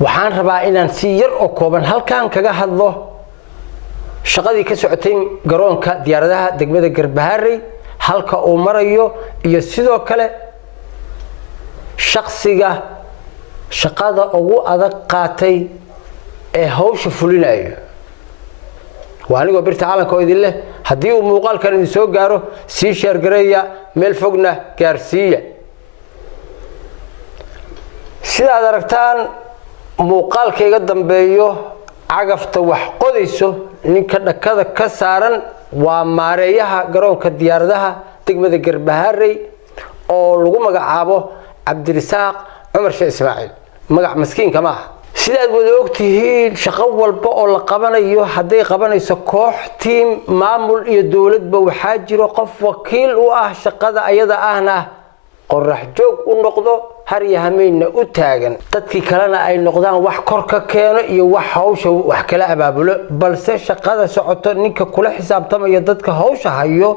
waxaan rabaa inaan si yar oo kooban halkaan kaga hadlo shaqadii ka socotay garoonka diyaaradaha degmada Garbaharey halka uu marayo iyo sidoo kale shakhsiga shaqada ugu adag qaatay ee hawsha fulinayo waaniga birta caalamka oo idin leh hadii uu muuqaalkan idin soo gaaro si share gareeya meel fogna gaarsiiya sida aragtaan muuqaalkayga dambeeyo cagafta wax qodayso ninka dhakada ka saaran waa maareeyaha garoonka diyaaradaha degmada Garbaharey oo lagu magacaabo Cabdirasaaq Cumar Sheekh Ismaaciil magac maskiinka ma aha sidaad wada ogtihiin shaqo walba oo la qabanayo haday qabanayso koox team maamul iyo dawladba waxa jiro qof wakiil u ah shaqada ayada ahna qorax joog u noqdo har yahameena u taagan dadkii kalena ay noqdaan wax kor ka keeno iyo wax hawsha wax kala abaabulo balse shaqada socoto ninka kula xisaabtamaya dadka hawsha hayo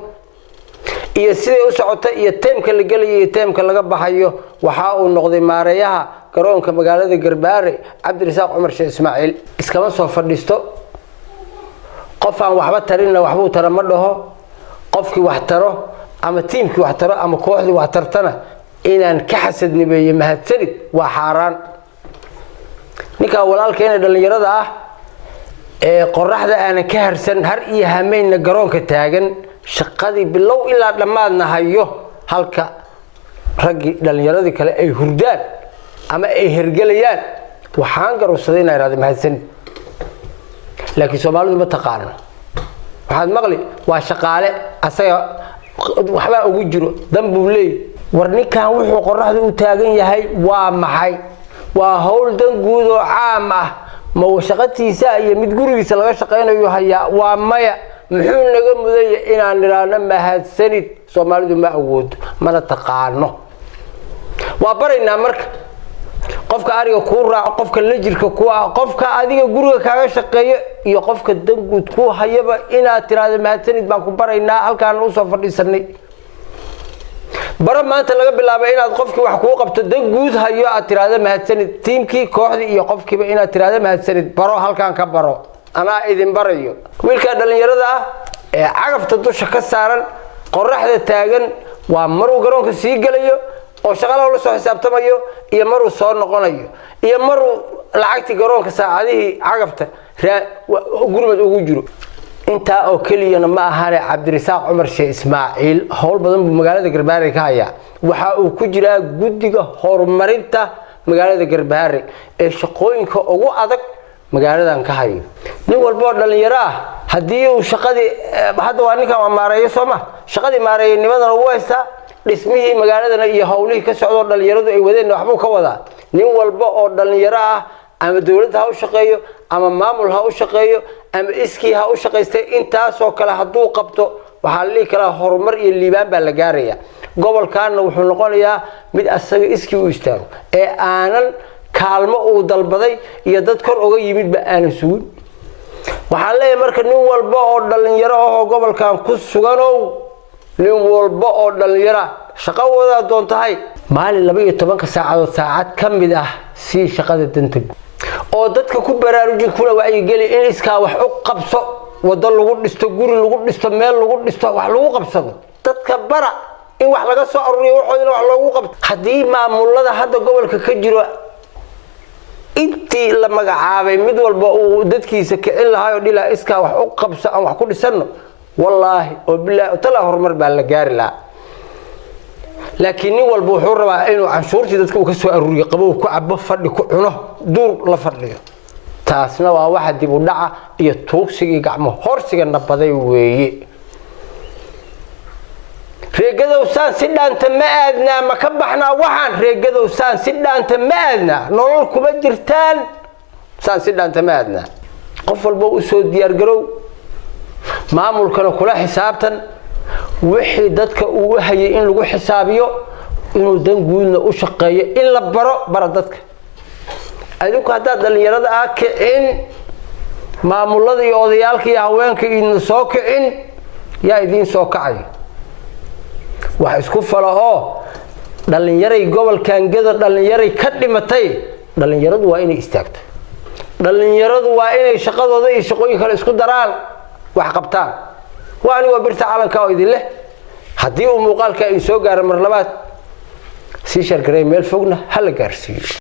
iyo sidii u socoto iyo teemka la galayo iyo teemka laga baxayo waxa uu noqday maareeyaha garoonka magaalada Garbaharey Cabdirasaaq Cumar Sheekh Ismaaciil iskama soo fadhiisto qof aan waxba tarinna waxba u tara ma dhaho qofkii wax taro ama teamkii wax taro ama kooxdii wax tartana inaan ka xasadnimeeyo mahadsanid waa xaraan ninka walaalkeena dhalinyarada ah ee qoraxda aan ka harsan har iyo hameeyna garoonka taagan shaqadii bilow ilaa dhamaadna hayo halka ragii dhalinyaradii kale ay hurdaan ama ay hergelayaan waxaan garowsaday inay raad mahadsanid laakiin Soomaalidu ma taqaano waxaad maqli waa shaqaale asaga waxba ugu jiro dambu leey warninkan wuxuu qoraxda u taagan yahay waa maxay waa hawl dan guud oo caam ah ma shaqatiisa iyo mid gurigiisa laga shaqeynayo haya waa maya muxuu naga muday inaan niraano mahadsanid Soomaalidu ma awood mana taqaano waa baraynaa marka qofka ariga ku raaco qofka la jirka ku ah qofka adiga guriga kaaga shaqeeyo iyo qofka dan guud ku hayaba inaad tiraado mahadsanid baan ku baraynaa halkaan u soo fadhiisanay bara maanta laga bilaabay inaad qofkii wax ku qabto dan guud hayo aad tiraado mahadsanid teamkii kooxdii iyo qofkiiba inaad tiraado mahadsanid baro halkaan ka baro ana idin barayo wiilka dhalinyarada ah ee cagafta dusha ka saaran qoraxda taagan waa maruu garoonka sii galayo oo shaqada la soo xisaabtamayo iyo maruu soo noqonayo iyo maruu lacagti garoonka saacadii cagafta gurmad ugu jiro inta oo kaliya ma ahane Cabdirasaaq Cumar Sheekh Ismaaciil hawl badan magaalada Garbaharey ka haya waxa uu ku jiraa guddiga horumarinta magaalada Garbaharey ee shaqooyinka ugu adag magaaladan ka hayo nin walba dhalinyaro ah hadii uu shaqadii hadda waa ninka maareeyo Soomaa shaqadii maareeynimadan uu haysta dhismihii magaaladana iyo hawlihii ka socdo dhalinyaradu ay wadeen waxba ka wada nin walba oo dhalinyaro ah ama dawladda ha u shaqeeyo ama maamul ha u shaqeeyo ama iskii ha u shaqeystay intaas oo kale haduu qabto waxa la kala horumar iyo liibaan baa la gaaraya gobolkaana wuxuu noqonayaa mid asaga iskii u istaago ee aanan kaalmo uu dalbaday iyo dad kor uga yimid ba aan suun waxa leeyahay marka nin walba oo dhalinyaro ah gobolkan ku suganow nin walba oo dhalinyaro shaqo wada doontahay maalin 12 saacadood saacad kamid ah si shaqada danta oo dadka ku baraarujin kula wacyi gali in iska wax u qabso wada lagu dhisto guri lagu dhisto meel lagu dhisto wax lagu qabsado dadka bara in wax laga soo aruriyo waxoodina wax loogu qabto hadii maamulada hadda gobolka ka jiro intii la magacaabay mid walba uu dadkiisa kicin lahayo dhila iska wax u qabso aan wax ku dhisano wallahi oo billahi tala horumar baa la gaari la laakiin nin walba wuxuu rabaa inuu canshuurtii dadka uu ka soo aruriyo qabow ku cabo fadhi ku cuno duur la fadhiyo taasna waa waxa dib u dhaca iyo tuugsiga gacmo horsiga nabaday weeye reegadow saan si dhaanta ma aadna ma ka baxnaa waxaan reegadow saan si dhaanta ma aadna nolol kuma jirtaan saan si dhaanta ma aadna qof walba u soo diyaar garow maamulkana kula xisaabtan wixii dadka uu hayay in lagu xisaabiyo inuu dan guudna u shaqeeyo in la baro dadka adigu hadda dhalinyarada ah kicin maamulada iyo odayaalka iyo haweenka in soo kicin yaa idin soo kacay wax isku falo oo dhalinyaray gobolkan gada dhalinyaray ka dhimatay dhalinyaradu waa inay istaagto dhalinyaradu waa inay shaqadooda iyo shaqooyin kale isku daraan wax qabtaan waa aniga birta calanka oo idin leh haddii uu muuqaalka in soo gaaro mar labaad si shargaray meel fogna hal gaarsiiyo